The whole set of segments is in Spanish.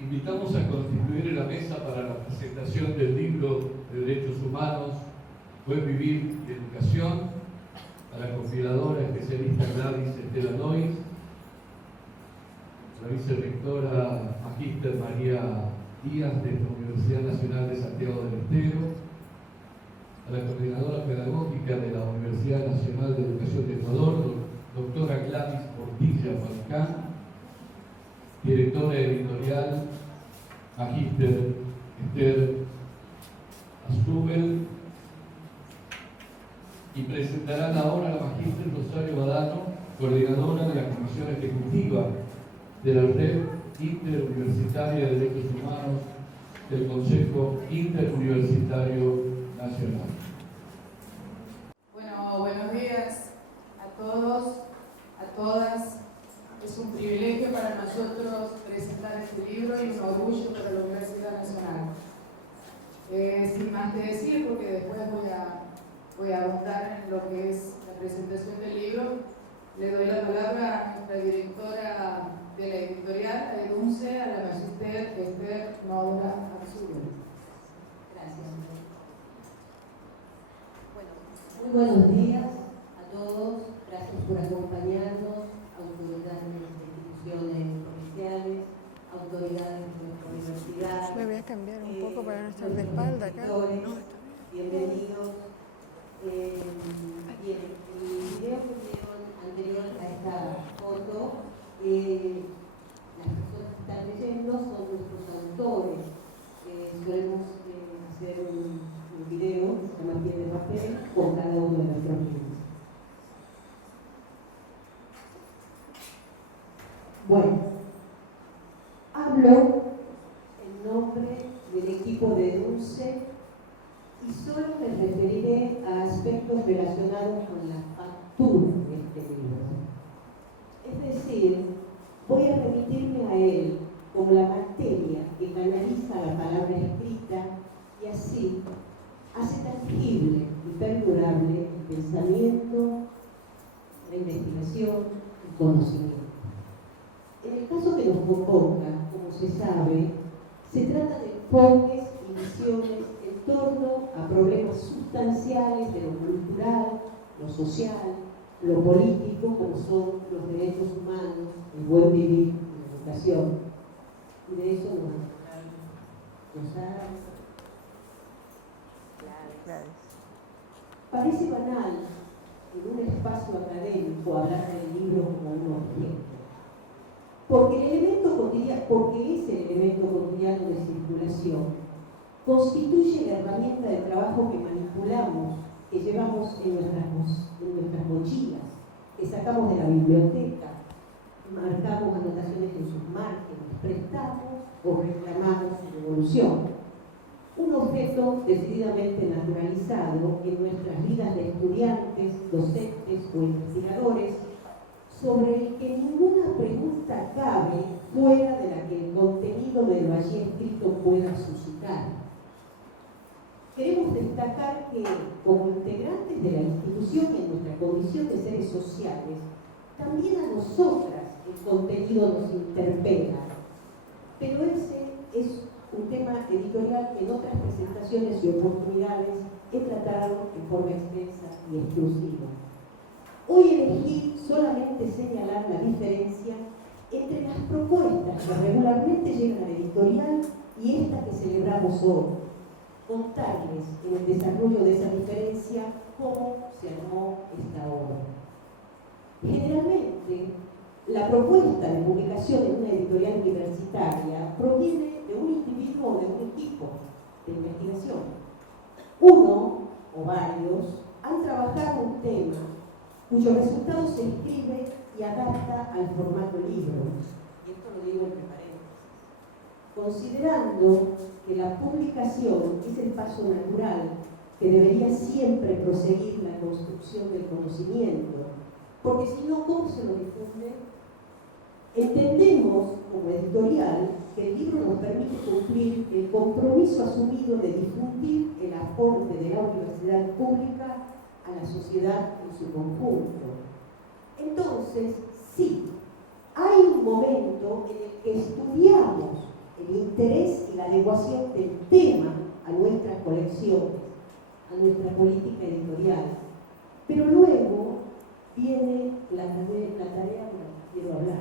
Invitamos a constituir la mesa para la presentación del libro de Derechos Humanos, Buen Vivir y Educación, a la compiladora especialista Gladys Estela Nois, la vicerrectora Magíster María Díaz de la Universidad Nacional de Santiago del Estero, a la coordinadora pedagógica de la Universidad Nacional de Educación de Ecuador, doctora Gladys Portilla Falcán, directora editorial Magíster Esther Astubel, y presentarán ahora a la Magíster Rosario Badano, coordinadora de la Comisión Ejecutiva de la Red Interuniversitaria de Derechos Humanos del Consejo Interuniversitario Nacional. Bueno, buenos días a todos, a todas. Es un privilegio para nosotros presentar este libro y un orgullo para la Universidad Nacional. Sin más que decir, porque después voy a abundar en lo que es la presentación del libro, le doy la palabra a nuestra directora de la editorial, a EDUNCE, a la Magíster Esther Maura Arzúbel. Gracias. Bueno, muy buenos días a todos. Gracias por acompañarnos, autoridades de instituciones oficiales, autoridades de nuestra universidad. Me voy a cambiar un poco para no estar de espalda acá. Bienvenidos. Bien, el video que vieron anterior a esta foto, las personas que están leyendo son nuestros autores. Solemos hacer un video que se llama Pie de Papel con cada uno de nuestros libros. Bueno, hablo en nombre del equipo de EDUNCE y solo me referiré a aspectos relacionados con la factura de este libro. Es decir, voy a remitirme a él como la materia que canaliza la palabra escrita y así hace tangible y perdurable el pensamiento, la investigación, el conocimiento. En el caso que nos convoca, como se sabe, se trata de enfoques y visiones en torno a problemas sustanciales de lo cultural, lo social, lo político, como son los derechos humanos, el buen vivir y la educación. Y de eso nos van a hablar Rosario. Parece banal en un espacio académico hablar del libro como un objeto, porque es el elemento cotidiano de circulación, constituye la herramienta de trabajo que manipulamos, que llevamos en nuestras mochilas, que sacamos de la biblioteca, marcamos anotaciones en sus márgenes, prestamos o reclamamos su devolución. Un objeto decididamente naturalizado en nuestras vidas de estudiantes, docentes o investigadores, sobre el que ninguna pregunta cabe fuera de la que el contenido de lo allí escrito pueda suscitar. Queremos destacar que, como integrantes de la institución y en nuestra condición de seres sociales, también a nosotras el contenido nos interpela, pero ese es un tema editorial que en otras presentaciones y oportunidades he tratado en forma extensa y exclusiva. Hoy elegí solamente señalar la diferencia entre las propuestas que regularmente llegan a la editorial y esta que celebramos hoy. Contarles en el desarrollo de esa diferencia cómo se armó esta obra. Generalmente, la propuesta de publicación en una editorial universitaria proviene de un individuo o de un equipo de investigación. Uno o varios han trabajado un tema cuyo resultado se escribe y adapta al formato libro. Y esto lo digo entre paréntesis. Considerando que la publicación es el paso natural que debería siempre proseguir la construcción del conocimiento, porque si no, ¿cómo se lo difunde? Entendemos como editorial que el libro nos permite cumplir el compromiso asumido de difundir el aporte de la universidad pública a la sociedad en su conjunto. Entonces, sí, hay que estudiamos el interés y la adecuación del tema a nuestras colecciones, a nuestra política editorial. Pero luego viene la tarea de la que quiero hablar.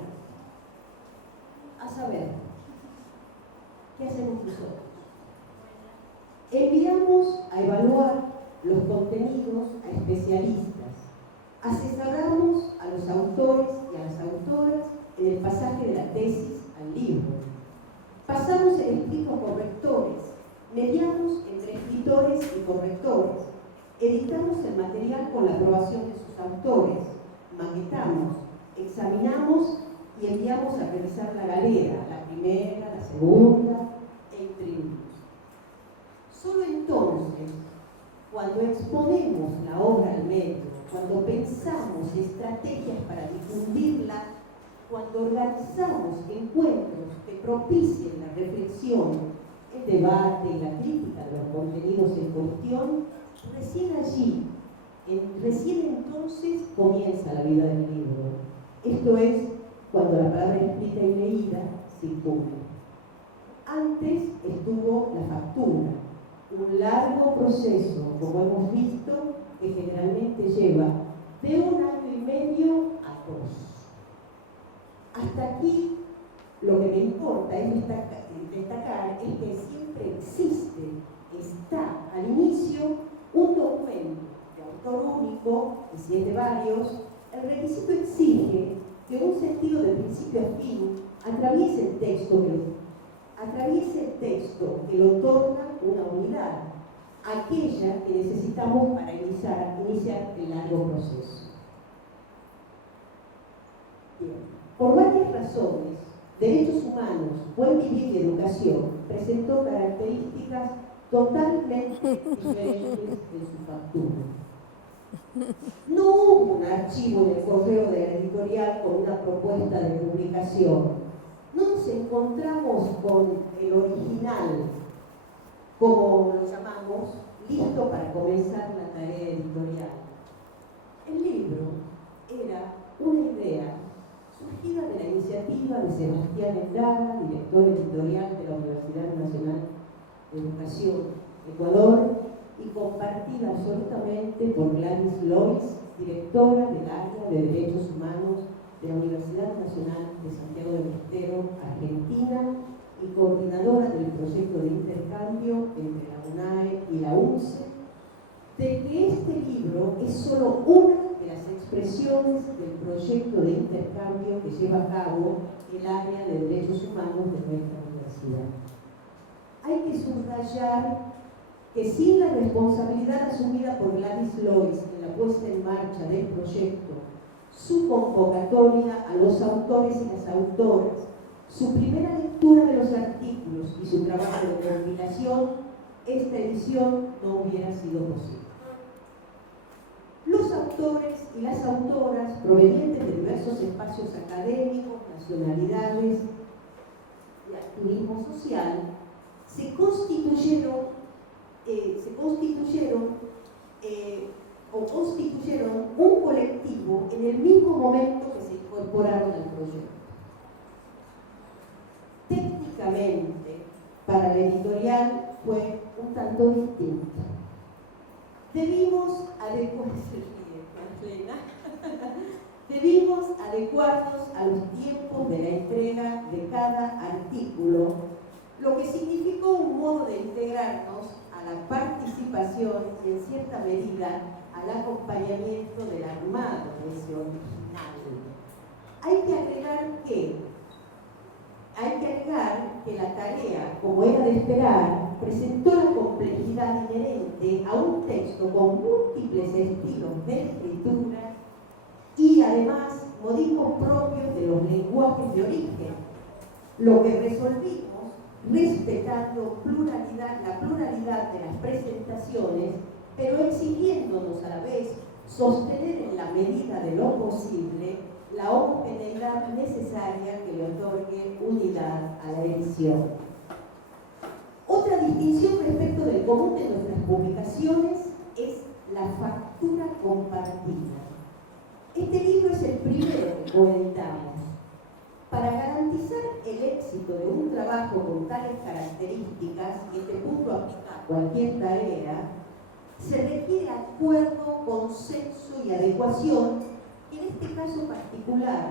A saber, ¿qué hacemos nosotros? Enviamos a evaluar los contenidos a especialistas, asesoramos a los autores y a las autoras en el pasaje de la tesis al libro, pasamos el escrito a correctores, mediamos entre escritores y correctores, editamos el material con la aprobación de sus autores, maquetamos, examinamos y enviamos a revisar la galera, la primera, la segunda, e imprimimos. Solo entonces, cuando exponemos la obra al medio, cuando pensamos estrategias para difundirla, cuando organizamos encuentros que propicien la reflexión, el debate y la crítica de los contenidos en cuestión, recién entonces comienza la vida del libro. Esto es, cuando la palabra escrita y leída circula. Antes estuvo la factura, un largo proceso, como hemos visto, que generalmente lleva de 1 año y medio a 2. Hasta aquí, lo que me importa es destacar es que siempre está al inicio un documento de autor único, y si es de varios, el requisito exige que un sentido de principio a fin atraviese el texto que lo otorga una unidad, aquella que necesitamos para iniciar el largo proceso. Bien. Por varias razones, derechos humanos, buen vivir y educación presentó características totalmente diferentes en su factura. No hubo un archivo en el correo de la editorial con una propuesta de publicación. No nos encontramos con el original, como lo llamamos, listo para comenzar la tarea editorial. El libro era una idea surgida de la iniciativa de Sebastián Endara, director editorial de la Universidad Nacional de Educación, Ecuador, y compartida absolutamente por Gladys Lois, directora del área de Derechos Humanos de la Universidad Nacional de Santiago del Estero, Argentina, y coordinadora del proyecto de intercambio entre la UNAE y la UNCE, de que este libro es solo una de las expresiones del proyecto de intercambio que lleva a cabo el área de derechos humanos de nuestra universidad. Hay que subrayar que sin la responsabilidad asumida por Gladys Lois en la puesta en marcha del proyecto, su convocatoria a los autores y las autoras, su primera lectura de los artículos y su trabajo de compilación, esta edición no hubiera sido posible. Los autores y las autoras, provenientes de diversos espacios académicos, nacionalidades y activismo social, se constituyeron un colectivo en el mismo momento que se incorporaron al proyecto. Técnicamente, para la editorial fue un tanto distinto. Debimos adecuarnos a los tiempos de la entrega de cada artículo, lo que significó un modo de integrarnos a la participación y, en cierta medida, al acompañamiento del armado de ese original. Hay que agregar que la tarea, como era de esperar, presentó la complejidad inherente a un texto con múltiples estilos de escritura y, además, modismos propios de los lenguajes de origen, lo que resolvimos respetando la pluralidad de las presentaciones, pero exigiéndonos a la vez sostener en la medida de lo posible la homogeneidad necesaria que le otorgue unidad a la edición. Otra distinción respecto del común de nuestras publicaciones es la factura compartida. Este libro es el primero que coeditamos. Para garantizar el éxito éxito de un trabajo con tales características, y este punto aplica a cualquier tarea, se requiere acuerdo, consenso y adecuación, que en este caso particular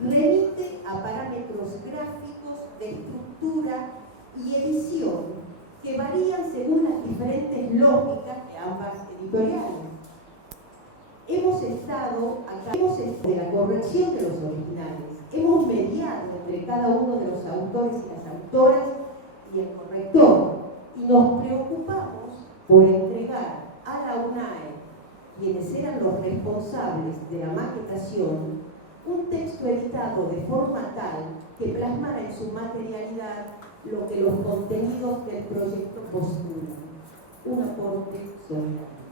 remite a parámetros gráficos de estructura y edición que varían según las diferentes lógicas de ambas editoriales. Hemos estado de la corrección de los originales, hemos mediado entre cada uno de los autores y las autoras y el corrector, y nos preocupamos por entregar a la UNAE, quienes eran los responsables de la maquetación, un texto editado de forma tal que plasmara en su materialidad lo que los contenidos del proyecto postulan, un aporte solidario.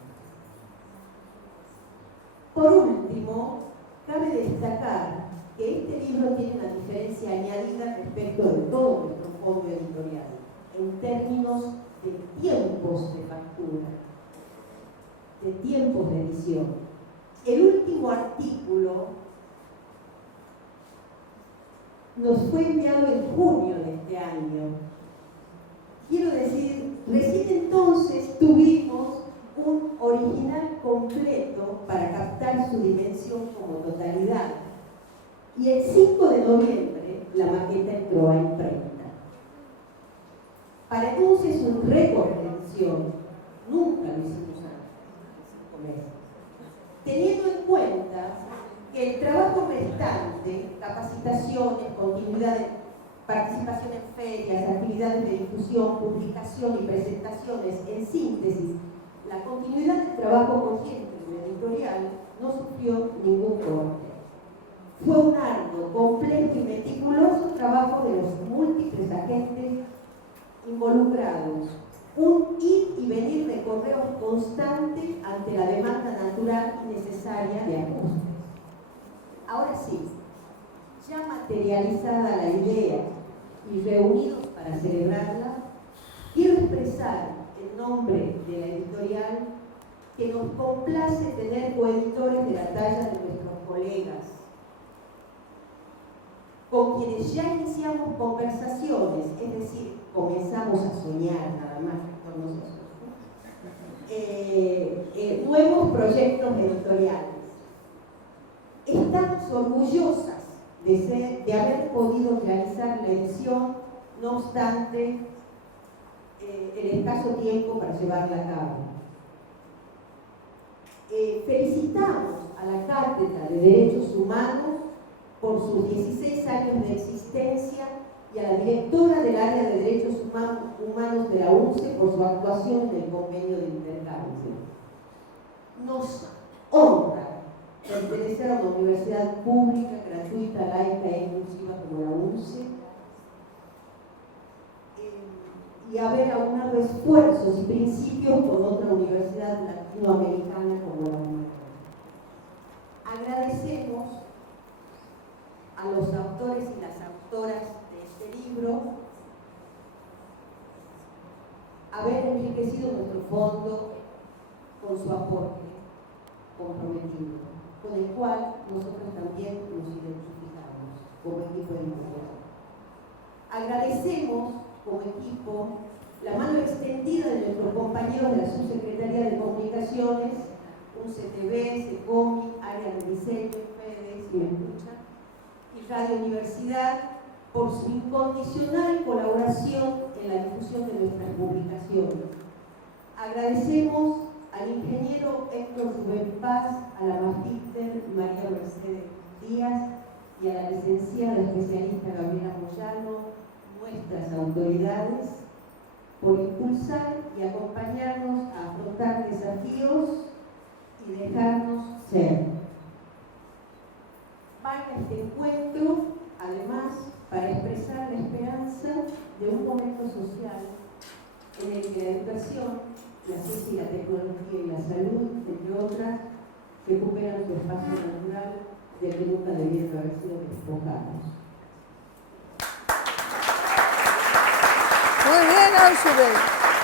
Por último, cabe destacar que este libro tiene una diferencia añadida respecto de todo nuestro fondo editorial, en términos de tiempos de factura, de tiempos de edición. El último artículo nos fue enviado en junio de este año. Quiero decir, recién entonces tuvimos un original completo para captar su dimensión como totalidad. Y el 5 de noviembre la maqueta entró a imprenta. Para entonces un récord de edición, nunca lo hicimos antes, 5 meses. Teniendo en cuenta que el trabajo restante, capacitaciones, continuidad de participación en ferias, actividades de difusión, publicación y presentaciones, en síntesis, la continuidad del trabajo consciente de la editorial no sufrió ningún corte. Fue un arduo, complejo y meticuloso trabajo de los múltiples agentes involucrados, un ir y venir de correos constante ante la demanda natural y necesaria de ajustes. Ahora sí, ya materializada la idea y reunidos para celebrarla, quiero expresar en nombre de la editorial que nos complace tener coeditores de la talla de nuestros colegas, con quienes ya iniciamos conversaciones, es decir, comenzamos a soñar nada más con nosotros, nuevos proyectos editoriales. Estamos orgullosas de haber podido realizar la edición, no obstante el escaso tiempo para llevarla a cabo. Felicitamos a la Cátedra de Derechos Humanos por sus 16 años de existencia y a la directora del área de Derechos Humanos de la UNCE por su actuación en el convenio de intercambio. Nos honra pertenecer a una universidad pública, gratuita, laica e inclusiva como la UNCE, y haber aunado esfuerzos y principios con otra universidad latinoamericana como la UNAM. Agradecemos a los autores y las autoras de este libro haber enriquecido nuestro fondo con su aporte comprometido, con el cual nosotros también nos identificamos como equipo editorial. Agradecemos como equipo la mano extendida de nuestros compañeros de la Subsecretaría de Comunicaciones, UNCTV, SECOMI, Área de Diseño, FEDE, si me escuchan, y Radio Universidad, por su incondicional colaboración en la difusión de nuestras publicaciones. Agradecemos al ingeniero Héctor Rubén Paz, a la magíster María Mercedes Díaz y a la licenciada especialista Gabriela Moyano, nuestras autoridades, por impulsar y acompañarnos a afrontar desafíos y dejarnos ser. Marca este encuentro, además, para expresar la esperanza de un momento social en el que la educación, la ciencia y la tecnología y la salud, entre otras, recuperan su espacio natural del que nunca debieron haber sido despojados. Muy bien, Aushubel.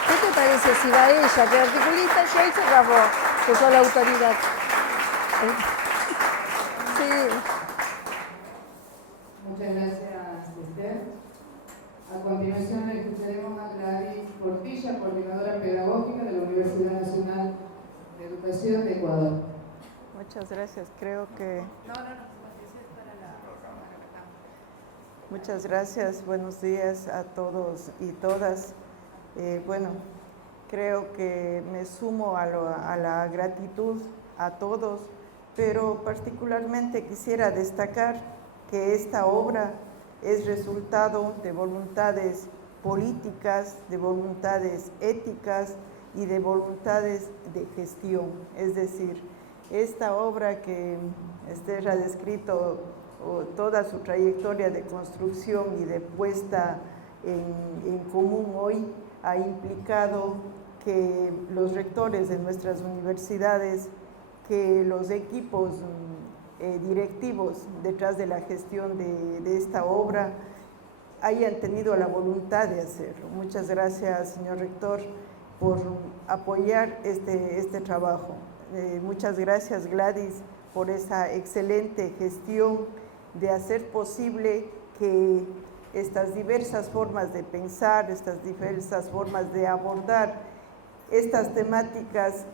¿Qué te parece si va ella, que articulista, yo y cerramos, que son la autoridad? Sí. Muchas gracias, Esther. Muchas gracias. Creo que... Muchas gracias. Buenos días a todos y todas. Bueno, creo que me sumo a la gratitud a todos, pero particularmente quisiera destacar que esta obra es resultado de voluntades políticas, de voluntades éticas y de voluntades de gestión. Es decir, esta obra que Esther ha descrito toda su trayectoria de construcción y de puesta en común hoy ha implicado que los rectores de nuestras universidades, que los equipos directivos detrás de la gestión de esta obra hayan tenido la voluntad de hacerlo. Muchas gracias, señor rector, por apoyar este trabajo. Muchas gracias, Gladys, por esa excelente gestión de hacer posible que estas diversas formas de pensar, estas diversas formas de abordar estas temáticas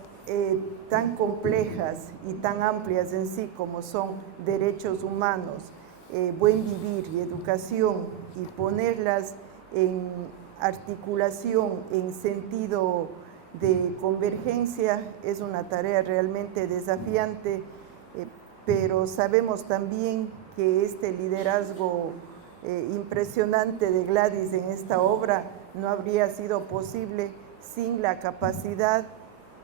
tan complejas y tan amplias en sí como son derechos humanos, buen vivir y educación, y ponerlas en articulación, en sentido de convergencia, es una tarea realmente desafiante, pero sabemos también que este liderazgo impresionante de Gladys en esta obra no habría sido posible sin la capacidad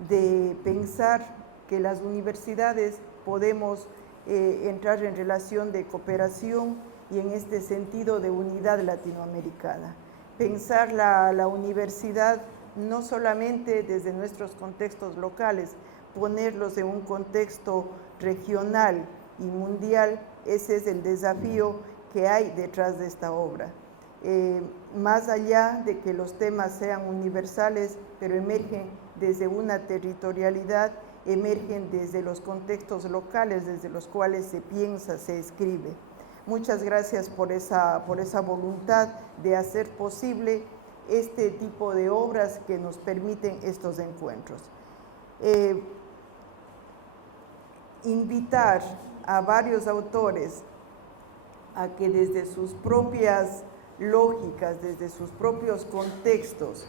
de pensar que las universidades podemos entrar en relación de cooperación y en este sentido de unidad latinoamericana. Pensar la universidad no solamente desde nuestros contextos locales, ponerlos en un contexto regional y mundial, ese es el desafío que hay detrás de esta obra. Más allá de que los temas sean universales, pero emergen desde una territorialidad, emergen desde los contextos locales desde los cuales se piensa, se escribe. Muchas gracias por esa voluntad de hacer posible este tipo de obras que nos permiten estos encuentros. Invitar a varios autores a que desde sus propias lógicas, desde sus propios contextos,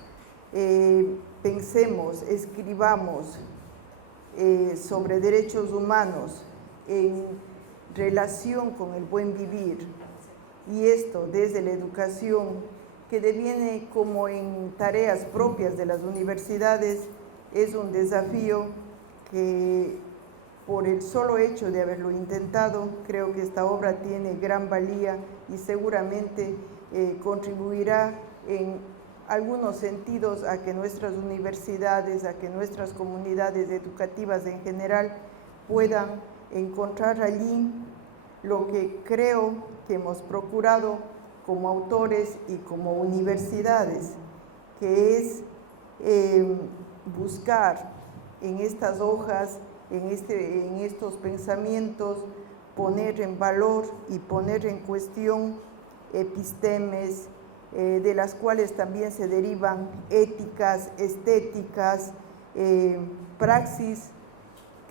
pensemos, escribamos sobre derechos humanos en relación con el buen vivir, y esto desde la educación, que deviene como en tareas propias de las universidades, es un desafío que, por el solo hecho de haberlo intentado, creo que esta obra tiene gran valía y seguramente contribuirá en algunos sentidos a que nuestras universidades, a que nuestras comunidades educativas en general puedan encontrar allí lo que creo que hemos procurado como autores y como universidades, que es buscar en estas hojas, en estos pensamientos, poner en valor y poner en cuestión epistemes, de las cuales también se derivan éticas, estéticas, praxis,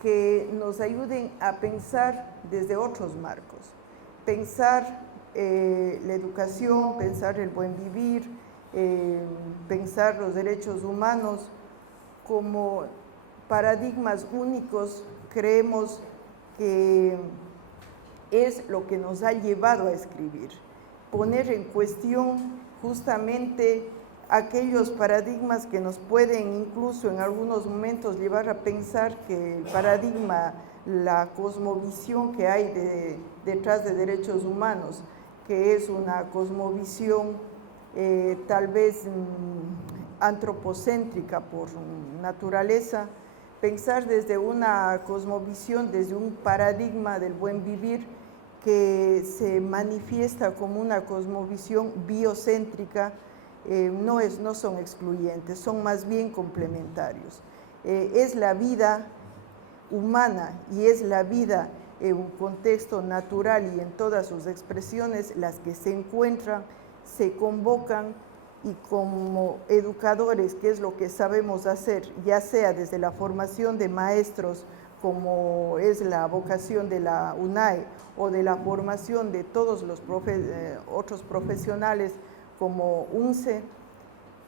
que nos ayuden a pensar desde otros marcos. Pensar la educación, pensar el buen vivir, pensar los derechos humanos como paradigmas únicos, creemos que es lo que nos ha llevado a escribir. Poner en cuestión justamente aquellos paradigmas que nos pueden incluso en algunos momentos llevar a pensar que el paradigma, la cosmovisión que hay detrás de derechos humanos, que es una cosmovisión tal vez antropocéntrica por naturaleza, pensar desde una cosmovisión, desde un paradigma del buen vivir que se manifiesta como una cosmovisión biocéntrica, no son excluyentes, son más bien complementarios. Es la vida humana y es la vida en un contexto natural y en todas sus expresiones las que se encuentran, se convocan, y como educadores, que es lo que sabemos hacer, ya sea desde la formación de maestros como es la vocación de la UNAE o de la formación de todos los otros profesionales como UNCE,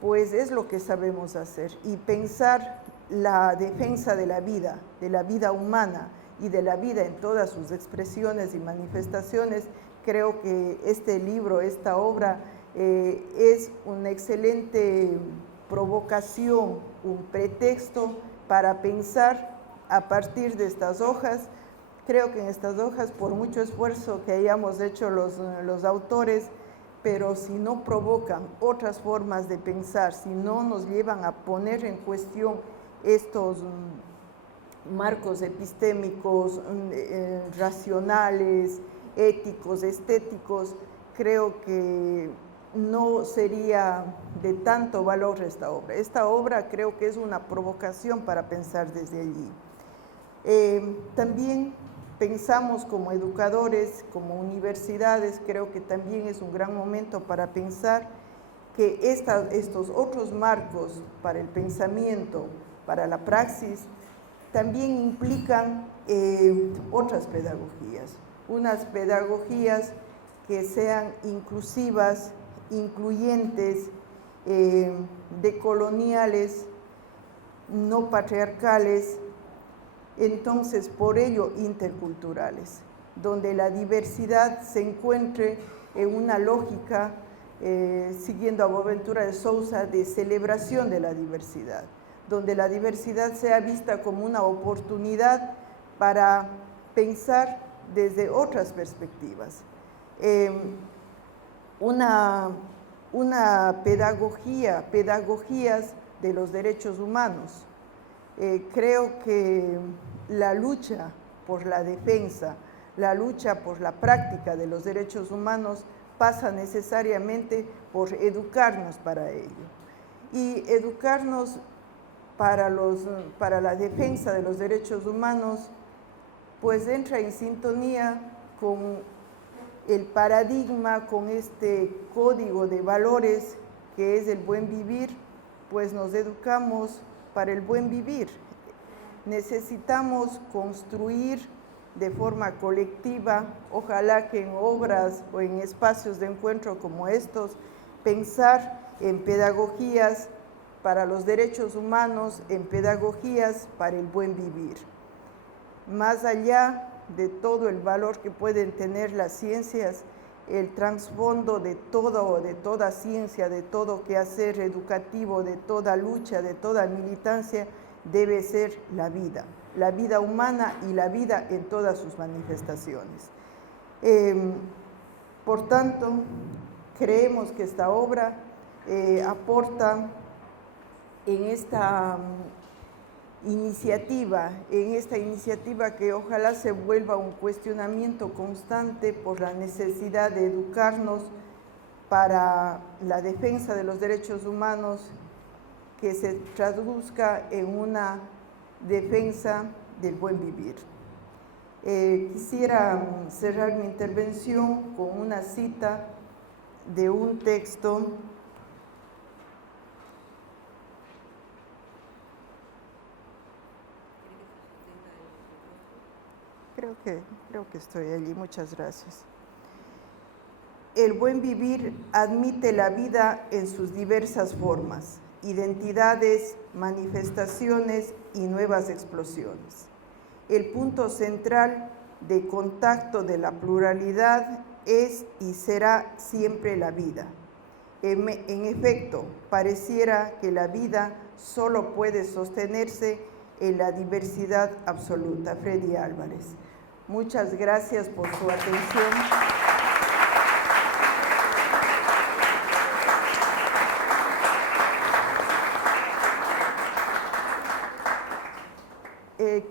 pues es lo que sabemos hacer. Y pensar la defensa de la vida humana y de la vida en todas sus expresiones y manifestaciones, creo que este libro, esta obra, es una excelente provocación, un pretexto para pensar a partir de estas hojas. Creo que en estas hojas, por mucho esfuerzo que hayamos hecho los autores, pero si no provocan otras formas de pensar, si no nos llevan a poner en cuestión estos marcos epistémicos, racionales, éticos, estéticos, creo que no sería de tanto valor esta obra. Esta obra creo que es una provocación para pensar desde allí. También pensamos como educadores, como universidades, creo que también es un gran momento para pensar que estos otros marcos para el pensamiento, para la praxis, también implican otras pedagogías, unas pedagogías que sean inclusivas, incluyentes, decoloniales, no patriarcales, entonces por ello interculturales, donde la diversidad se encuentre en una lógica, siguiendo a Boaventura de Sousa, de celebración de la diversidad, donde la diversidad sea vista como una oportunidad para pensar desde otras perspectivas. Una pedagogías de los derechos humanos. Creo que la lucha por la defensa, la lucha por la práctica de los derechos humanos pasa necesariamente por educarnos para ello. Y educarnos para la defensa de los derechos humanos, pues entra en sintonía con el paradigma, con este código de valores que es el buen vivir, pues nos educamos para el buen vivir. Necesitamos construir de forma colectiva, ojalá que en obras o en espacios de encuentro como estos, pensar en pedagogías para los derechos humanos, en pedagogías para el buen vivir. Más allá de todo el valor que pueden tener las ciencias, el trasfondo de toda ciencia, de todo quehacer educativo, de toda lucha, de toda militancia, debe ser la vida humana y la vida en todas sus manifestaciones. Por tanto, creemos que esta obra aporta en esta iniciativa que ojalá se vuelva un cuestionamiento constante por la necesidad de educarnos para la defensa de los derechos humanos, que se traduzca en una defensa del buen vivir. Quisiera cerrar mi intervención con una cita de un texto Creo que estoy allí, muchas gracias. El buen vivir admite la vida en sus diversas formas, identidades, manifestaciones y nuevas explosiones. El punto central de contacto de la pluralidad es y será siempre la vida. En efecto, pareciera que la vida solo puede sostenerse en la diversidad absoluta. Freddy Álvarez. Muchas gracias por su atención.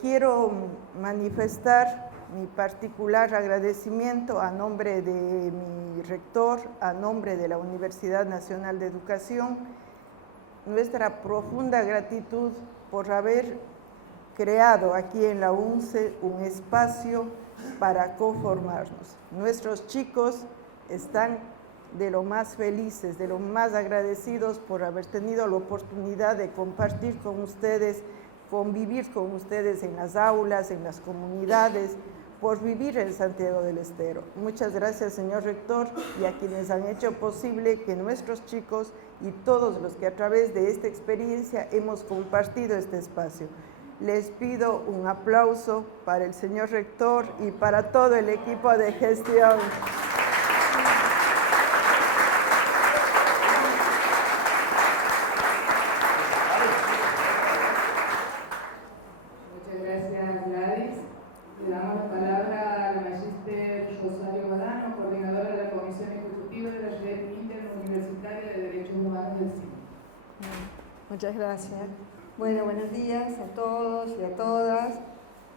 Quiero manifestar mi particular agradecimiento a nombre de mi rector, a nombre de la Universidad Nacional de Educación, nuestra profunda gratitud por haber creado aquí en la UNCE un espacio para conformarnos. Nuestros chicos están de lo más felices, de lo más agradecidos por haber tenido la oportunidad de compartir con ustedes convivir con ustedes en las aulas, en las comunidades, por vivir en Santiago del Estero. Muchas gracias, señor rector, y a quienes han hecho posible que nuestros chicos y todos los que a través de esta experiencia hemos compartido este espacio. Les pido un aplauso para el señor rector y para todo el equipo de gestión. Muchas gracias, Gladys. Le damos la palabra a la magíster Rosario Badano, coordinadora de la Comisión Ejecutiva de la Red Interuniversitaria de Derechos Humanos del CIN. Muchas gracias. Bueno, buenos días a todos y a todas.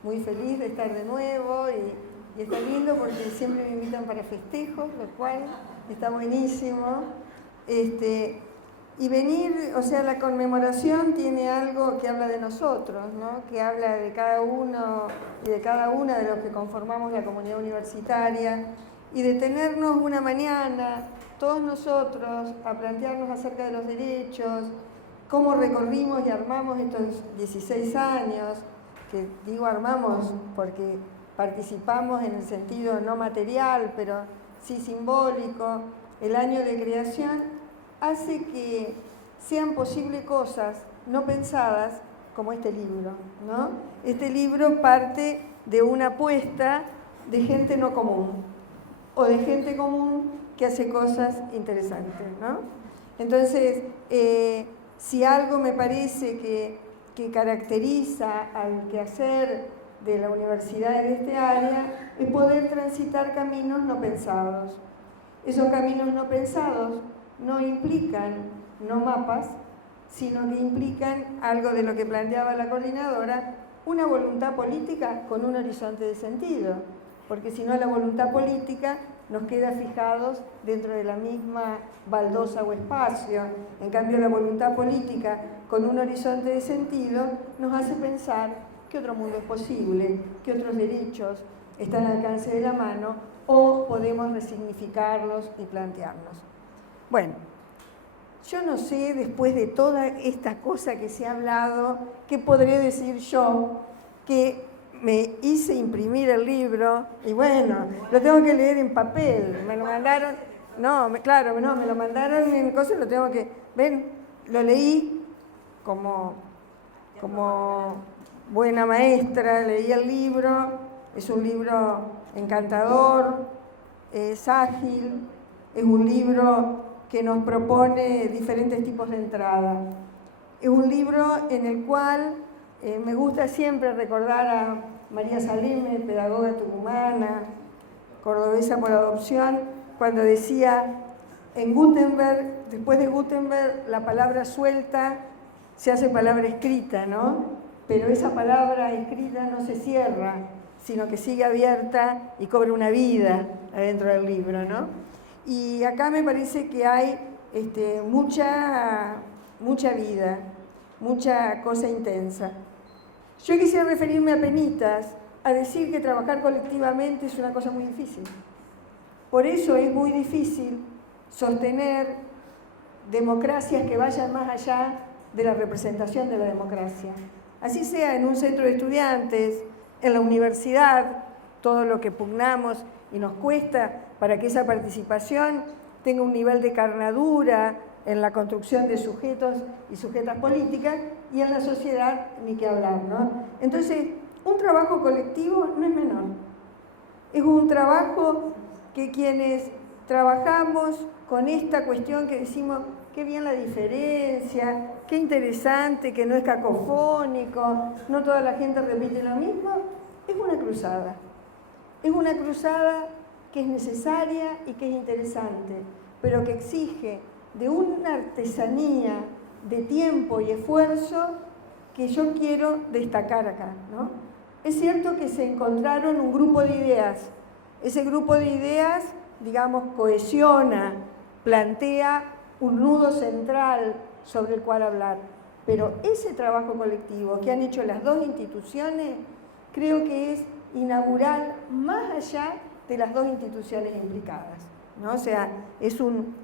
Muy feliz de estar de nuevo y está lindo porque siempre me invitan para festejos, lo cual está buenísimo. Y venir, o sea, la conmemoración tiene algo que habla de nosotros, ¿no? Que habla de cada uno y de cada una de los que conformamos la comunidad universitaria y de tenernos una mañana, todos nosotros, a plantearnos acerca de los derechos, cómo recorrimos y armamos estos 16 años, que digo armamos porque participamos en el sentido no material, pero sí simbólico, el año de creación, hace que sean posibles cosas no pensadas como este libro, ¿no? Este libro parte de una apuesta de gente no común, o de gente común que hace cosas interesantes, ¿no? Entonces, si algo me parece que caracteriza al quehacer de la universidad en este área, es poder transitar caminos no pensados. Esos caminos no pensados no implican no mapas, sino que implican algo de lo que planteaba la coordinadora, una voluntad política con un horizonte de sentido, porque si no la voluntad política nos queda fijados dentro de la misma baldosa o espacio. En cambio, la voluntad política con un horizonte de sentido nos hace pensar que otro mundo es posible, que otros derechos están al alcance de la mano o podemos resignificarlos y plantearnos. Bueno, yo no sé, después de toda esta cosa que se ha hablado, ¿qué podré decir yo? Que me hice imprimir el libro y bueno, lo tengo que leer en papel. Me lo mandaron, me lo mandaron en cosas, lo tengo que, ven, lo leí como buena maestra, leí el libro, es un libro encantador, es ágil, es un libro que nos propone diferentes tipos de entrada. Es un libro en el cual me gusta siempre recordar a María Saleme, pedagoga tucumana, cordobesa por adopción, cuando decía, en Gutenberg, después de Gutenberg, la palabra suelta se hace palabra escrita, ¿no? Pero esa palabra escrita no se cierra, sino que sigue abierta y cobra una vida adentro del libro, ¿no? Y acá me parece que hay mucha vida, mucha cosa intensa. Yo quisiera referirme apenitas a decir que trabajar colectivamente es una cosa muy difícil. Por eso es muy difícil sostener democracias que vayan más allá de la representación de la democracia. Así sea en un centro de estudiantes, en la universidad, todo lo que pugnamos y nos cuesta para que esa participación tenga un nivel de carnadura en la construcción de sujetos y sujetas políticas, y en la sociedad ni qué hablar, ¿no? Entonces, un trabajo colectivo no es menor. Es un trabajo que quienes trabajamos con esta cuestión que decimos, qué bien la diferencia, qué interesante, que no es cacofónico, no toda la gente repite lo mismo, es una cruzada. Es una cruzada que es necesaria y que es interesante, pero que exige de una artesanía de tiempo y esfuerzo que yo quiero destacar acá, ¿no? Es cierto que se encontraron un grupo de ideas. Ese grupo de ideas, digamos, cohesiona, plantea un nudo central sobre el cual hablar. Pero ese trabajo colectivo que han hecho las dos instituciones, creo que es inaugural más allá de las dos instituciones implicadas, ¿no? O sea, es un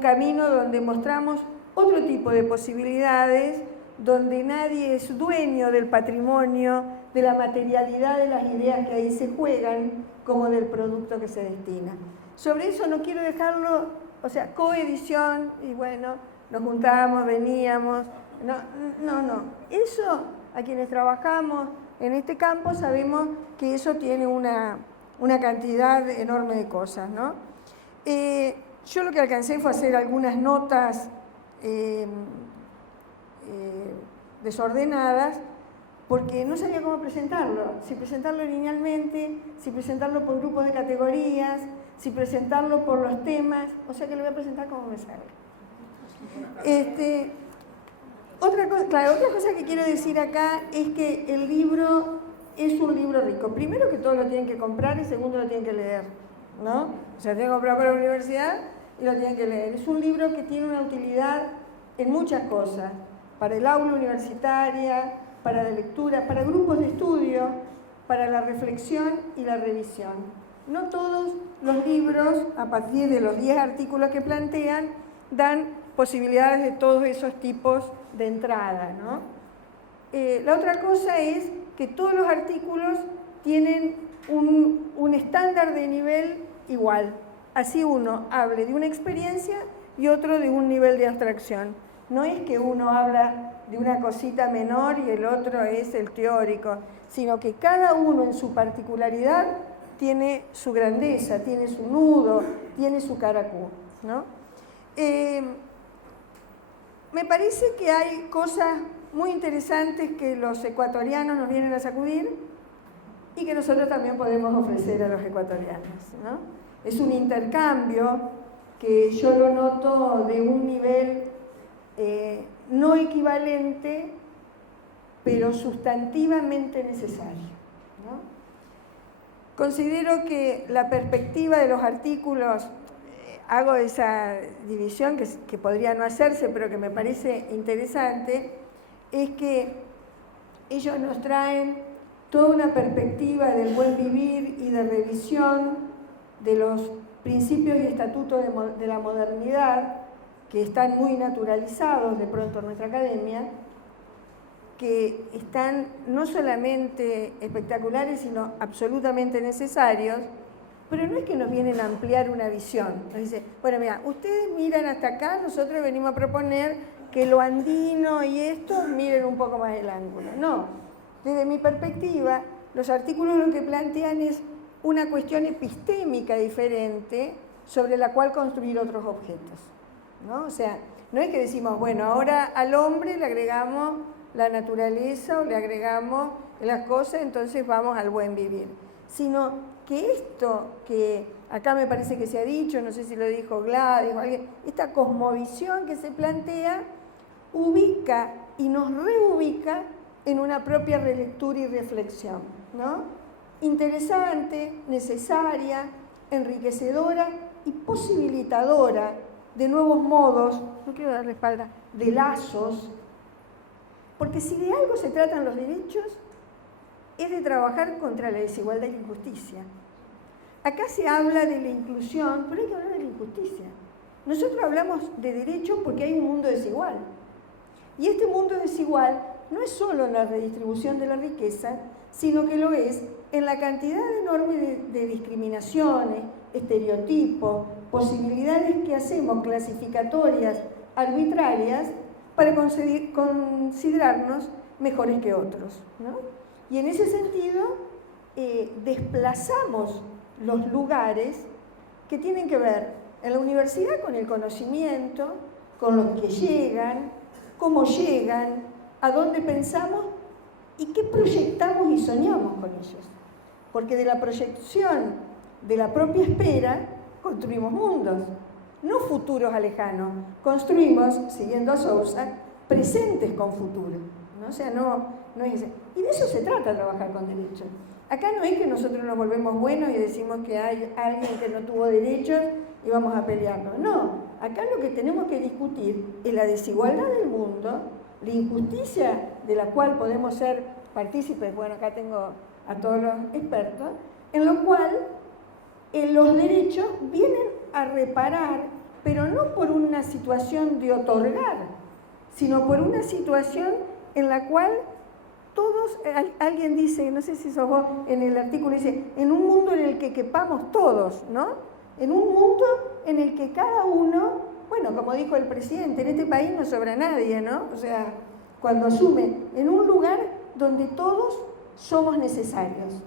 camino donde mostramos otro tipo de posibilidades donde nadie es dueño del patrimonio, de la materialidad de las ideas que ahí se juegan, como del producto que se destina. Sobre eso no quiero dejarlo, o sea, coedición, y bueno, nos juntábamos, veníamos, no. Eso, a quienes trabajamos en este campo, sabemos que eso tiene una cantidad enorme de cosas, ¿no? Yo lo que alcancé fue hacer algunas notas desordenadas, porque no sabía cómo presentarlo, si presentarlo linealmente, si presentarlo por grupos de categorías, si presentarlo por los temas, o sea que lo voy a presentar como me salga. Otra cosa que quiero decir acá es que el libro es un libro rico. Primero, que todos lo tienen que comprar, y segundo, lo tienen que leer, ¿no? O sea, tienen que comprar para la universidad y lo tienen que leer. Es un libro que tiene una utilidad en muchas cosas, para el aula universitaria, para la lectura, para grupos de estudio, para la reflexión y la revisión. No todos los libros, a partir de los 10 artículos que plantean, dan posibilidades de todos esos tipos de entrada, ¿no? La otra cosa es que todos los artículos tienen un estándar de nivel igual. Así uno hable de una experiencia y otro de un nivel de abstracción. No es que uno habla de una cosita menor y el otro es el teórico, sino que cada uno en su particularidad tiene su grandeza, tiene su nudo, tiene su caracú, ¿no? Me parece que hay cosas muy interesantes que los ecuatorianos nos vienen a sacudir y que nosotros también podemos ofrecer a los ecuatorianos, ¿no? Es un intercambio que yo lo noto de un nivel no equivalente, pero sustantivamente necesario, ¿no? Considero que la perspectiva de los artículos, hago esa división que podría no hacerse, pero que me parece interesante, es que ellos nos traen toda una perspectiva del buen vivir y de revisión de los principios y estatutos de la modernidad, que están muy naturalizados de pronto en nuestra academia, que están no solamente espectaculares, sino absolutamente necesarios, pero no es que nos vienen a ampliar una visión. Nos dice, bueno, mira, ustedes miran hasta acá, nosotros venimos a proponer que lo andino y esto miren un poco más el ángulo. No, desde mi perspectiva, los artículos lo que plantean es una cuestión epistémica diferente sobre la cual construir otros objetos, ¿no? O sea, no es que decimos, bueno, ahora al hombre le agregamos la naturaleza o le agregamos las cosas, entonces vamos al buen vivir, sino que esto que acá me parece que se ha dicho, no sé si lo dijo Gladys o alguien, esta cosmovisión que se plantea ubica y nos reubica en una propia relectura y reflexión, ¿no? Interesante, necesaria, enriquecedora y posibilitadora de nuevos modos, no quiero darle espalda, de lazos, porque si de algo se tratan los derechos, es de trabajar contra la desigualdad y la injusticia. Acá se habla de la inclusión, pero hay que hablar de la injusticia. Nosotros hablamos de derechos porque hay un mundo desigual. Y este mundo desigual no es solo en la redistribución de la riqueza, sino que lo es en la cantidad enorme de discriminaciones, estereotipos, posibilidades que hacemos clasificatorias, arbitrarias, para considerarnos mejores que otros, ¿no? Y en ese sentido, desplazamos los lugares que tienen que ver en la universidad con el conocimiento, con los que llegan, cómo llegan, a dónde pensamos y qué proyectamos y soñamos con ellos. Porque de la proyección de la propia espera construimos mundos, no futuros lejanos, construimos, siguiendo a Sousa, presentes con futuro, ¿no? O sea, no es ese. Y de eso se trata trabajar con derechos. Acá no es que nosotros nos volvemos buenos y decimos que hay alguien que no tuvo derechos y vamos a pelearlo. No, acá lo que tenemos que discutir es la desigualdad del mundo, la injusticia de la cual podemos ser partícipes, bueno, acá tengo a todos los expertos, en lo cual los derechos vienen a reparar, pero no por una situación de otorgar, sino por una situación en la cual todos, alguien dice, no sé si sos vos, en el artículo dice, en un mundo en el que quepamos todos, ¿no? En un mundo en el que cada uno, bueno, como dijo el presidente, en este país no sobra nadie, ¿no? O sea, cuando asume, en un lugar donde todos somos necesarios.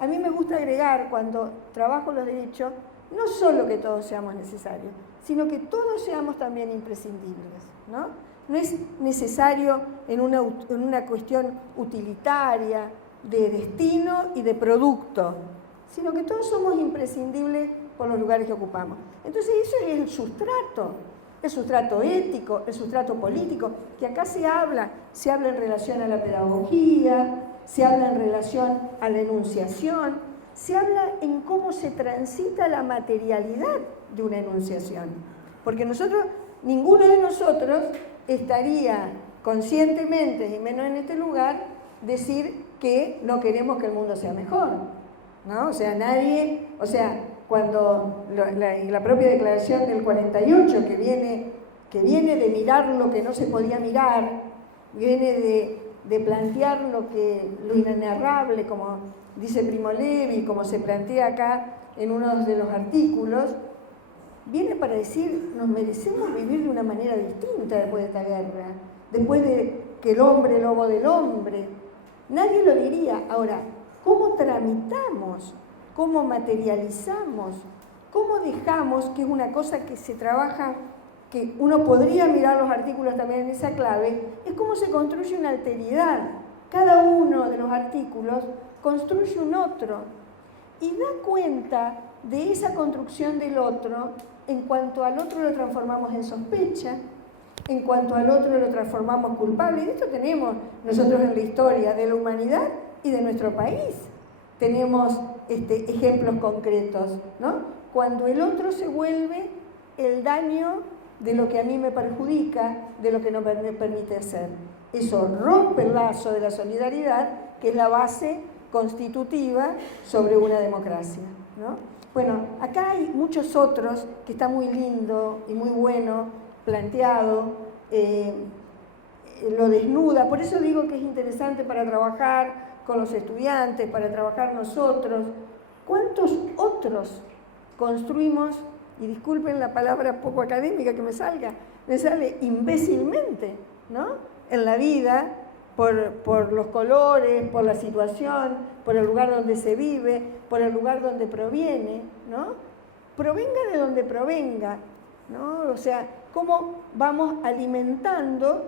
A mí me gusta agregar, cuando trabajo los derechos, no solo que todos seamos necesarios, sino que todos seamos también imprescindibles, ¿no? No es necesario en una cuestión utilitaria, de destino y de producto, sino que todos somos imprescindibles por los lugares que ocupamos. Entonces eso es el sustrato ético, el sustrato político, que acá se habla en relación a la pedagogía, se habla en relación a la enunciación, se habla en cómo se transita la materialidad de una enunciación. Porque ninguno de nosotros estaría conscientemente, y menos en este lugar, decir que no queremos que el mundo sea mejor, ¿no? O sea, nadie, cuando la propia declaración del 48, que viene de mirar lo que no se podía mirar, viene de plantear lo inenarrable, como dice Primo Levi, como se plantea acá en uno de los artículos, viene para decir, nos merecemos vivir de una manera distinta después de esta guerra, después de que el hombre, lobo del hombre. Nadie lo diría. Ahora, ¿cómo tramitamos? ¿Cómo materializamos? ¿Cómo dejamos, que es una cosa que se trabaja, que uno podría mirar los artículos también en esa clave, es cómo se construye una alteridad? Cada uno de los artículos construye un otro y da cuenta de esa construcción del otro. En cuanto al otro lo transformamos en sospecha, en cuanto al otro lo transformamos culpable. Y esto tenemos nosotros en la historia de la humanidad y de nuestro país. Tenemos ejemplos concretos, ¿no? Cuando el otro se vuelve el daño de lo que a mí me perjudica, de lo que no me permite hacer. Eso rompe el lazo de la solidaridad, que es la base constitutiva sobre una democracia, ¿no? Bueno, acá hay muchos otros que está muy lindo y muy bueno planteado, lo desnuda, por eso digo que es interesante para trabajar con los estudiantes, para trabajar nosotros. ¿Cuántos otros construimos, y disculpen la palabra poco académica que me sale imbécilmente, ¿no? En la vida, por los colores, por la situación, por el lugar donde se vive, por el lugar donde proviene, ¿no? Provenga de donde provenga, ¿no? O sea, cómo vamos alimentando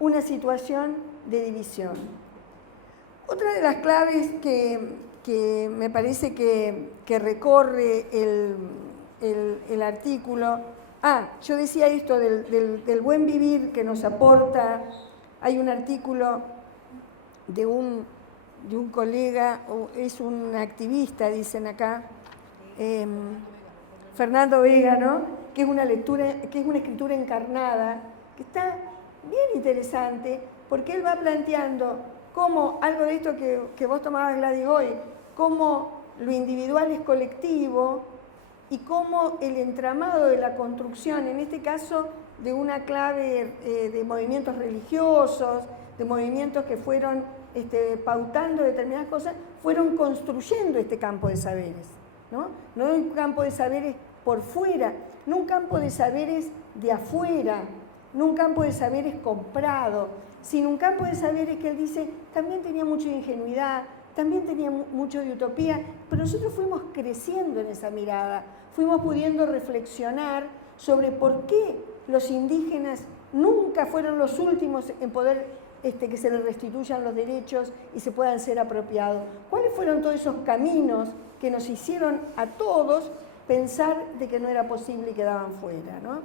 una situación de división. Otra de las claves que me parece que recorre el artículo, yo decía esto del buen vivir que nos aporta. Hay un artículo de un colega, es un activista, dicen acá, Fernando Vega, ¿no? Que es una escritura encarnada, que está bien interesante, porque él va planteando cómo algo de esto que vos tomabas, Gladys, hoy, cómo lo individual es colectivo y cómo el entramado de la construcción, en este caso de una clave de movimientos religiosos, de movimientos que fueron pautando determinadas cosas, fueron construyendo este campo de saberes, ¿no? No un campo de saberes por fuera, no un campo de saberes de afuera, no un campo de saberes comprado, sino un campo de saberes que él dice también tenía mucha ingenuidad, también tenía mucho de utopía, pero nosotros fuimos creciendo en esa mirada, fuimos pudiendo reflexionar sobre por qué los indígenas nunca fueron los últimos en poder que se les restituyan los derechos y se puedan ser apropiados. ¿Cuáles fueron todos esos caminos que nos hicieron a todos pensar de que no era posible y quedaban fuera, ¿no?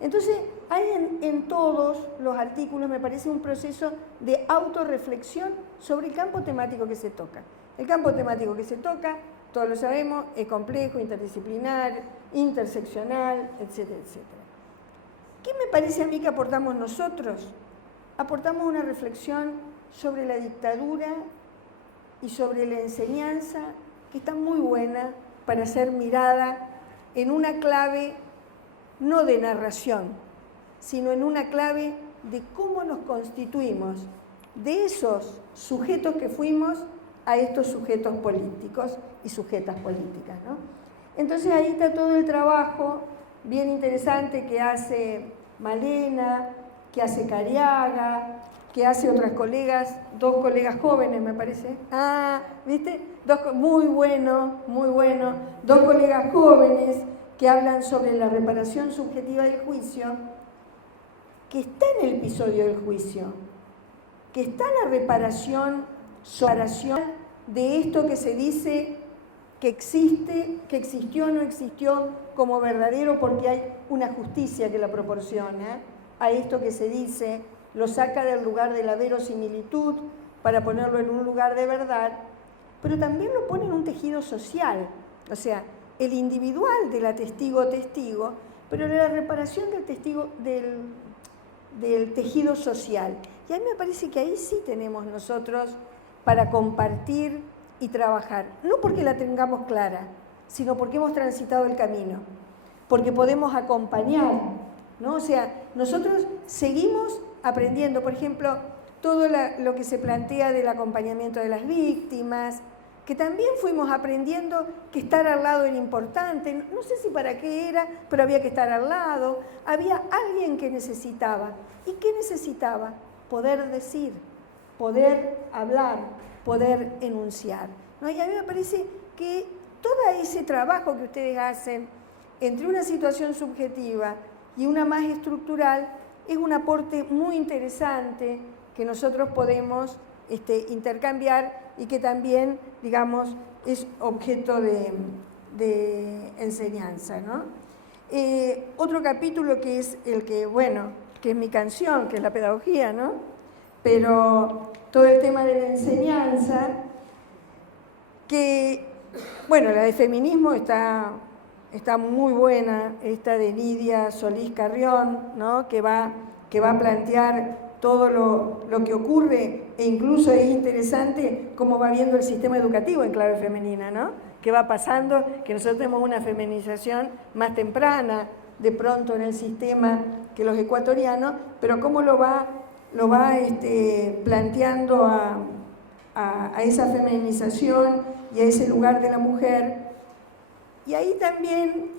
Entonces, hay en todos los artículos, me parece, un proceso de autorreflexión sobre el campo temático que se toca. El campo temático que se toca, todos lo sabemos, es complejo, interdisciplinar, interseccional, etcétera, etcétera. ¿Qué me parece a mí que aportamos nosotros? Aportamos una reflexión sobre la dictadura y sobre la enseñanza que está muy buena para ser mirada en una clave no de narración, sino en una clave de cómo nos constituimos de esos sujetos que fuimos a estos sujetos políticos y sujetas políticas, ¿no? Entonces ahí está todo el trabajo bien interesante que hace Malena, que hace Cariaga, que hace otras colegas, 2 colegas jóvenes me parece. Ah, ¿viste? Muy bueno, 2 colegas jóvenes que hablan sobre la reparación subjetiva del juicio, que está en el episodio del juicio, que está la reparación de esto que se dice que existe, que existió o no existió como verdadero porque hay una justicia que la proporciona, a esto que se dice, lo saca del lugar de la verosimilitud para ponerlo en un lugar de verdad, pero también lo pone en un tejido social, o sea, el individual de la testigo-testigo, pero de la reparación del testigo del tejido social. Y a mí me parece que ahí sí tenemos nosotros para compartir y trabajar, no porque la tengamos clara, sino porque hemos transitado el camino, porque podemos acompañar, ¿no? O sea, nosotros seguimos aprendiendo, por ejemplo, todo lo que se plantea del acompañamiento de las víctimas, que también fuimos aprendiendo que estar al lado era importante, no sé si para qué era, pero había que estar al lado, había alguien que necesitaba. ¿Y qué necesitaba? Poder decir, poder hablar, poder enunciar, ¿no? Y a mí me parece que todo ese trabajo que ustedes hacen entre una situación subjetiva y una más estructural es un aporte muy interesante que nosotros podemos intercambiar y que también, digamos, es objeto de enseñanza, ¿no? Otro capítulo que es el que, bueno, que es mi canción, que es la pedagogía, ¿no? Pero todo el tema de la enseñanza, que, bueno, la de feminismo está muy buena, esta de Lidia Solís Carrión, ¿no? que va a plantear todo lo que ocurre, e incluso es interesante cómo va viendo el sistema educativo en clave femenina, ¿no? Que va pasando, que nosotros tenemos una feminización más temprana, de pronto en el sistema que los ecuatorianos, pero cómo lo va planteando a esa feminización y a ese lugar de la mujer. Y ahí también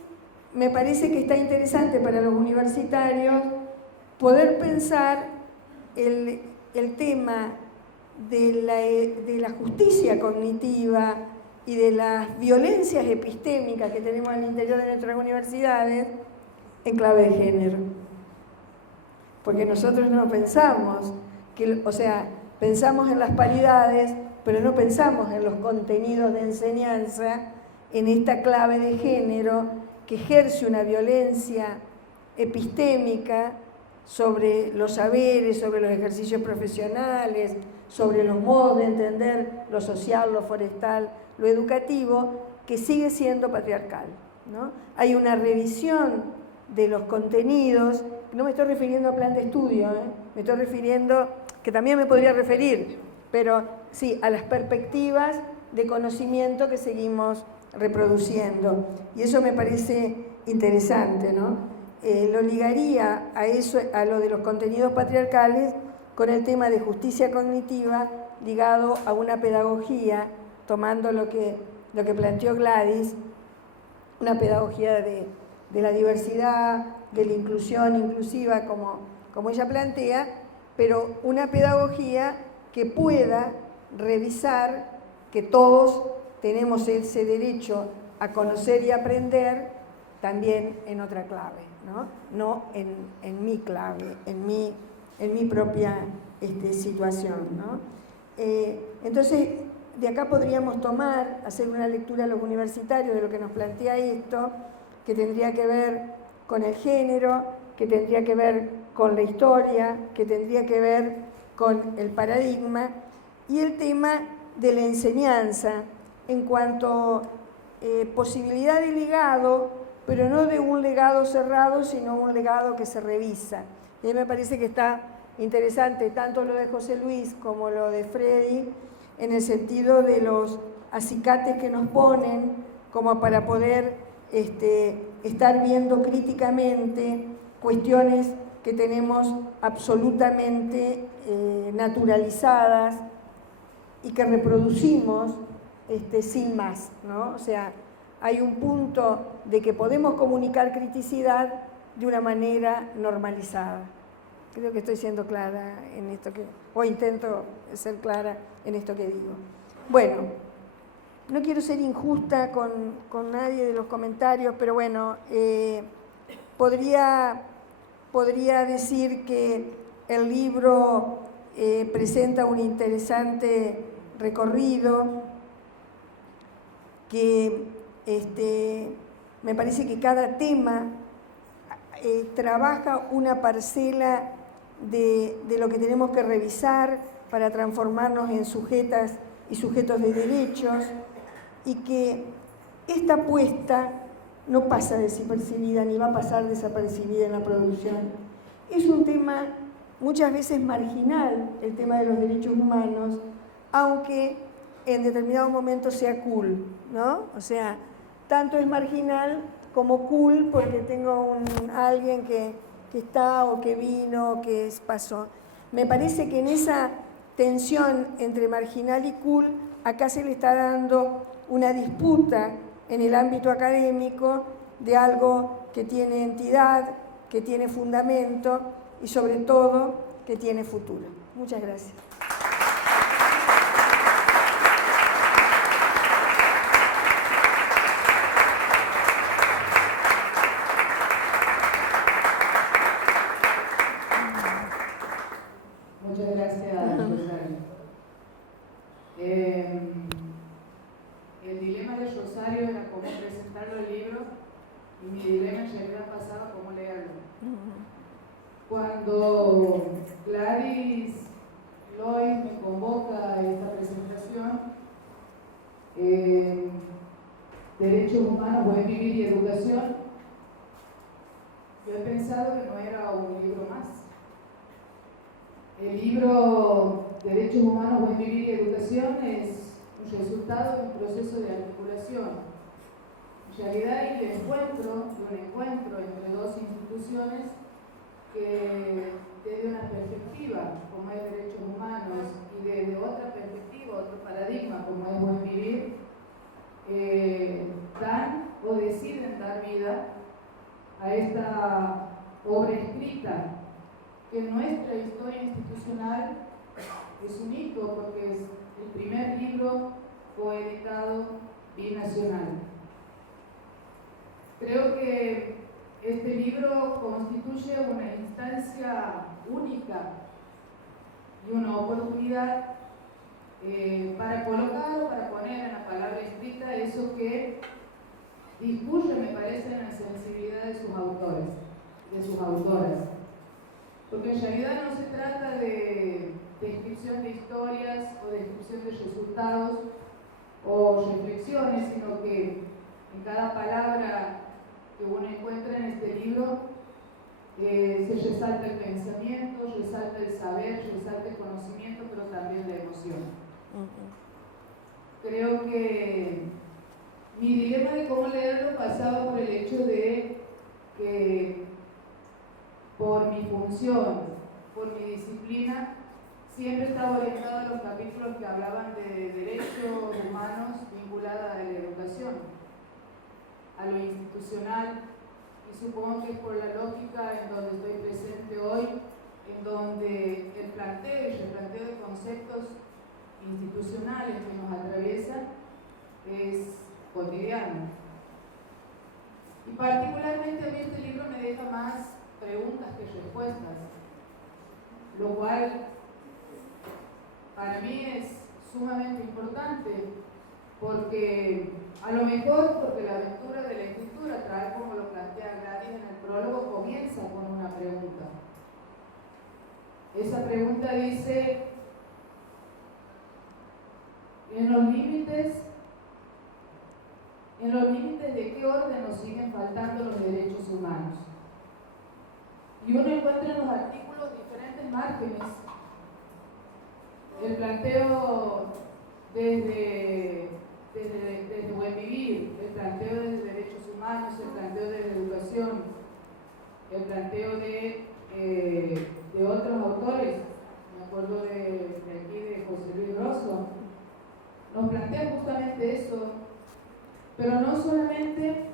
me parece que está interesante para los universitarios poder pensar el tema de la justicia cognitiva y de las violencias epistémicas que tenemos al interior de nuestras universidades en clave de género. Porque nosotros no pensamos, pensamos en las paridades, pero no pensamos en los contenidos de enseñanza en esta clave de género que ejerce una violencia epistémica sobre los saberes, sobre los ejercicios profesionales, sobre los modos de entender lo social, lo forestal, lo educativo, que sigue siendo patriarcal, ¿no? Hay una revisión de los contenidos, no me estoy refiriendo a plan de estudio, me estoy refiriendo, que también me podría referir, pero sí, a las perspectivas de conocimiento que seguimos reproduciendo. Y eso me parece interesante, ¿no? Lo ligaría a eso, a lo de los contenidos patriarcales, con el tema de justicia cognitiva ligado a una pedagogía, tomando lo que planteó Gladys, una pedagogía de la diversidad, de la inclusión inclusiva, como ella plantea, pero una pedagogía que pueda revisar que todos tenemos ese derecho a conocer y aprender también en otra clave, no en mi clave, en mi propia situación, ¿no? Entonces, de acá podríamos hacer una lectura a los universitarios de lo que nos plantea esto, que tendría que ver con el género, que tendría que ver con la historia, que tendría que ver con el paradigma y el tema de la enseñanza en cuanto posibilidad de legado, pero no de un legado cerrado, sino un legado que se revisa. Y a mí me parece que está interesante tanto lo de José Luis como lo de Freddy, en el sentido de los acicates que nos ponen como para poder estar viendo críticamente cuestiones que tenemos absolutamente naturalizadas y que reproducimos sin más, ¿no? O sea, hay un punto de que podemos comunicar criticidad de una manera normalizada. Creo que estoy siendo clara en esto o intento ser clara en esto que digo. Bueno, no quiero ser injusta con nadie de los comentarios, pero bueno, podría decir que el libro presenta un interesante recorrido, que me parece que cada tema trabaja una parcela de lo que tenemos que revisar para transformarnos en sujetas y sujetos de derechos, y que esta apuesta no pasa desapercibida ni va a pasar desapercibida en la producción. Es un tema muchas veces marginal, el tema de los derechos humanos, aunque en determinados momentos sea cool, ¿no? O sea, tanto es marginal como cool, porque tengo alguien que está o que vino o que pasó. Me parece que en esa tensión entre marginal y cool, acá se le está dando una disputa en el ámbito académico de algo que tiene entidad, que tiene fundamento y sobre todo que tiene futuro. Muchas gracias. Muchas gracias, Rosario. El dilema de Rosario era cómo presentarlo al libro y mi dilema en realidad pasaba cómo leerlo. Cuando Gladys Lois me convoca a esta presentación, Derechos Humanos, Buen Vivir y Educación, yo he pensado que no era un libro más. El libro Derechos Humanos, Buen Vivir y Educación es un resultado de un proceso de articulación. En realidad hay un encuentro entre dos instituciones que desde una perspectiva, como es Derechos Humanos, y desde otra perspectiva, otro paradigma, como es Buen Vivir, dan o deciden dar vida a esta obra escrita, que en nuestra historia institucional es un hito porque es el primer libro coeditado binacional. Creo que este libro constituye una instancia única y una oportunidad para colocar o para poner en la palabra escrita eso que discurre, me parece, en la sensibilidad de sus autores, de sus autoras. Porque en realidad no se trata de descripción de historias o descripción de resultados o reflexiones, sino que en cada palabra que uno encuentra en este libro se resalta el pensamiento, resalta el saber, resalta el conocimiento, pero también la emoción. Creo que mi dilema de cómo leerlo pasaba por el hecho de que por mi función, por mi disciplina, siempre estaba orientado a los capítulos que hablaban de derechos humanos vinculados a la educación, a lo institucional, y supongo que es por la lógica en donde estoy presente hoy, en donde el planteo y replanteo de conceptos institucionales que nos atraviesan es cotidiano. Y particularmente a mí este libro me deja más preguntas que respuestas, lo cual para mí es sumamente importante, porque a lo mejor porque la aventura de la escritura, tal como lo plantea Gladys en el prólogo, comienza con una pregunta. Esa pregunta dice: ¿en los límites de qué orden nos siguen faltando los derechos humanos? Y uno encuentra en los artículos diferentes márgenes. El planteo desde Buen Vivir, el planteo desde derechos humanos, el planteo desde educación, el planteo de de otros autores, me acuerdo de aquí de José Luis Rosso, nos plantea justamente eso, pero no solamente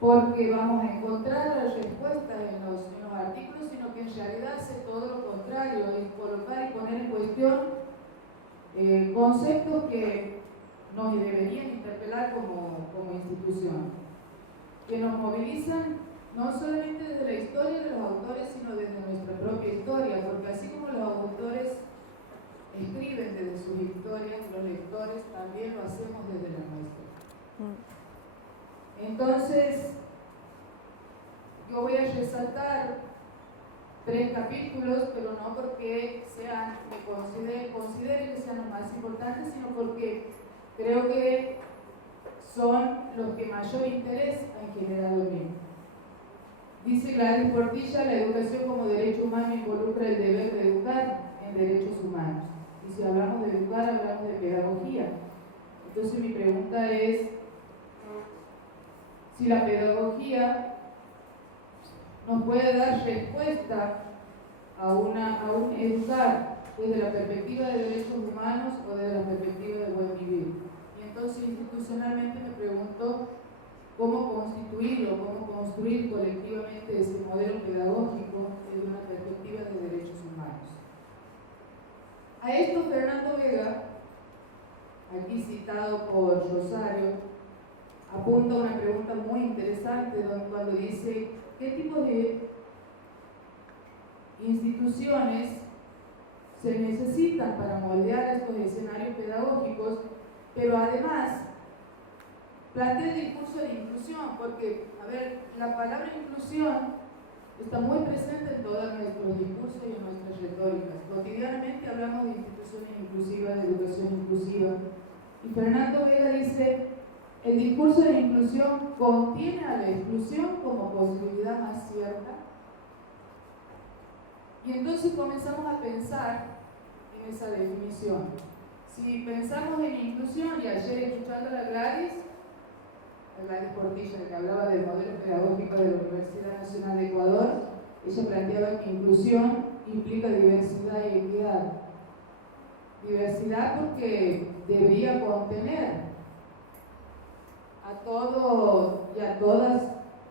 porque vamos a encontrar respuestas en los artículos, sino que en realidad hace todo lo contrario, es colocar y poner en cuestión conceptos que nos deberían interpelar como institución, que nos movilizan no solamente desde la historia de los autores, sino desde nuestra propia historia, porque así como los autores escriben desde sus historias, los lectores también lo hacemos desde la nuestra. Entonces, yo voy a resaltar 3 capítulos, pero no porque considere que sean los más importantes, sino porque creo que son los que mayor interés han generado en mí. Dice Gladys Portilla, la educación como derecho humano involucra el deber de educar en derechos humanos. Y si hablamos de educar, hablamos de pedagogía. Entonces mi pregunta es, si la pedagogía nos puede dar respuesta a un educar desde la perspectiva de derechos humanos o desde la perspectiva de buen vivir. Y entonces institucionalmente me pregunto cómo constituirlo, cómo construir colectivamente ese modelo pedagógico desde una perspectiva de derechos humanos. A esto Fernando Vega, aquí citado por Rosario, apunta una pregunta muy interesante cuando dice ¿qué tipo de instituciones se necesitan para moldear estos escenarios pedagógicos? Pero además plantea el discurso de inclusión, porque, a ver, la palabra inclusión está muy presente en todos nuestros discursos y en nuestras retóricas. Cotidianamente hablamos de instituciones inclusivas, de educación inclusiva. Y Fernando Vega dice, el discurso de inclusión contiene a la exclusión como posibilidad más cierta. Y entonces comenzamos a pensar en esa definición. Si pensamos en inclusión, y ayer escuchando a Gladys Portilla, que hablaba del modelo pedagógico de la Universidad Nacional de Ecuador, ella planteaba que inclusión implica diversidad y equidad. Diversidad porque debería contener a todos y a todas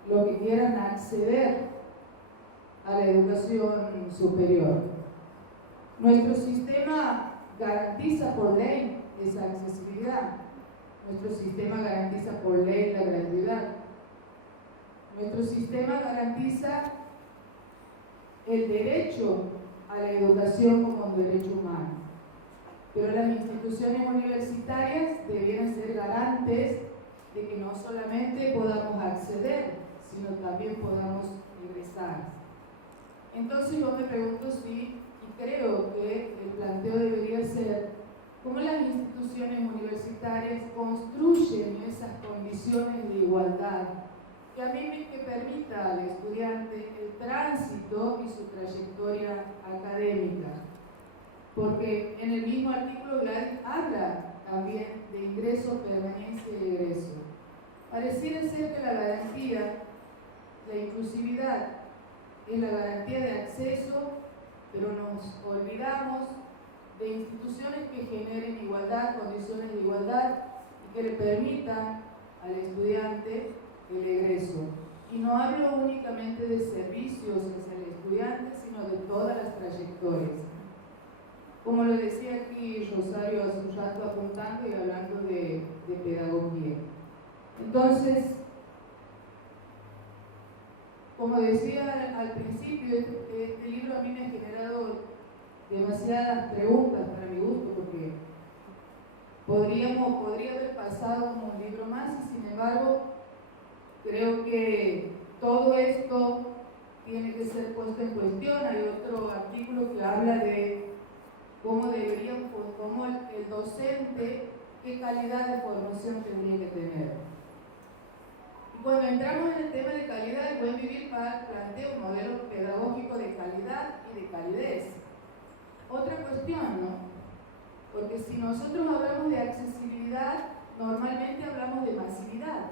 los que quieran acceder a la educación superior. Nuestro sistema garantiza por ley esa accesibilidad. Nuestro sistema garantiza por ley la gratuidad. Nuestro sistema garantiza el derecho a la educación como un derecho humano. Pero las instituciones universitarias debieran ser garantes de que no solamente podamos acceder, sino también podamos ingresar. Entonces yo me pregunto si, y creo que el planteo debería ser, ¿cómo las instituciones universitarias construyen esas condiciones de igualdad que a mí que permita al estudiante el tránsito y su trayectoria académica? Porque en el mismo artículo Gladys habla también de ingreso, permanencia y egreso. Pareciera ser que la garantía, la inclusividad, es la garantía de acceso, pero nos olvidamos de instituciones que generen igualdad, condiciones de igualdad y que le permitan al estudiante el egreso. Y no hablo únicamente de servicios hacia el estudiante, sino de todas las trayectorias. Como lo decía aquí Rosario hace un rato apuntando y hablando de pedagogía. Entonces, como decía al principio, este libro a mí me ha generado demasiadas preguntas para mi gusto, porque podría haber pasado como un libro más y sin embargo creo que todo esto tiene que ser puesto en cuestión. Hay otro artículo que habla de cómo el docente, qué calidad de formación tendría que tener. Y cuando entramos en el tema de calidad, el buen vivir plantea un modelo pedagógico de calidad y de calidez. Otra cuestión, ¿no? Porque si nosotros hablamos de accesibilidad, normalmente hablamos de masividad.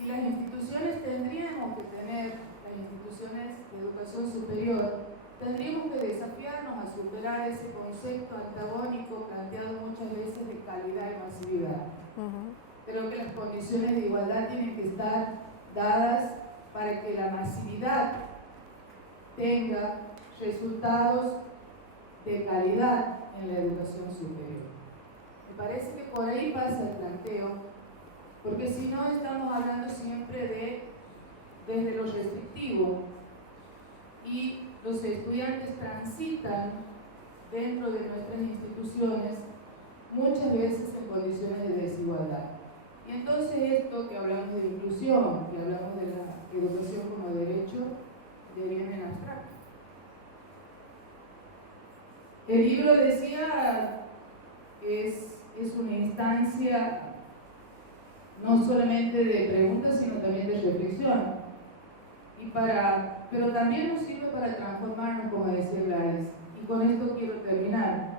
Y las instituciones tendríamos que tener, las instituciones de educación superior, tendríamos que desafiarnos a superar ese concepto antagónico planteado muchas veces de calidad y masividad. Creo que las condiciones de igualdad tienen que estar dadas para que la masividad tenga resultados de calidad en la educación superior. Me parece que por ahí pasa el planteo, porque si no estamos hablando siempre desde lo restrictivo y los estudiantes transitan dentro de nuestras instituciones muchas veces en condiciones de desigualdad. Y entonces esto que hablamos de inclusión, que hablamos de la educación como derecho, deviene en abstracto. El libro, decía, es una instancia no solamente de preguntas, sino también de reflexión. Pero también nos sirve para transformarnos, como decía Gladys. Y con esto quiero terminar,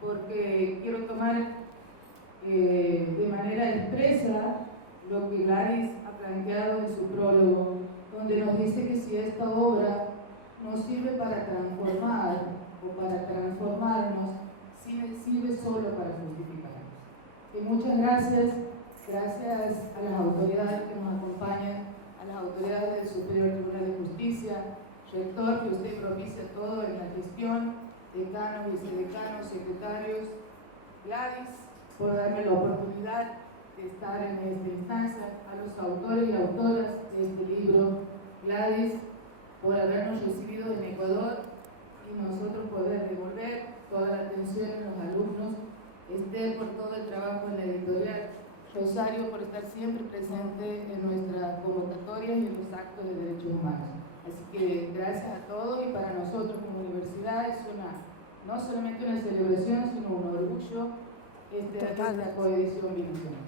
porque quiero tomar de manera expresa lo que Gladys ha planteado en su prólogo, donde nos dice que si esta obra nos sirve para transformar o para transformarnos, sirve solo para justificarnos. Muchas gracias a las autoridades que nos acompañan, a las autoridades del Superior Tribunal de Justicia, rector, que usted propicia todo en la gestión, decanos, vicedecanos, secretarios, Gladys, por darme la oportunidad de estar en esta instancia, a los autores y autoras de este libro, Gladys, por habernos recibido en Ecuador y nosotros poder devolver toda la atención a los alumnos, Esther por todo el trabajo en la editorial, Rosario por estar siempre presente en nuestras convocatorias y en los actos de derechos humanos. Así que gracias a todos, y para nosotros como universidad es no solamente una celebración, sino un orgullo esta coedición binacional.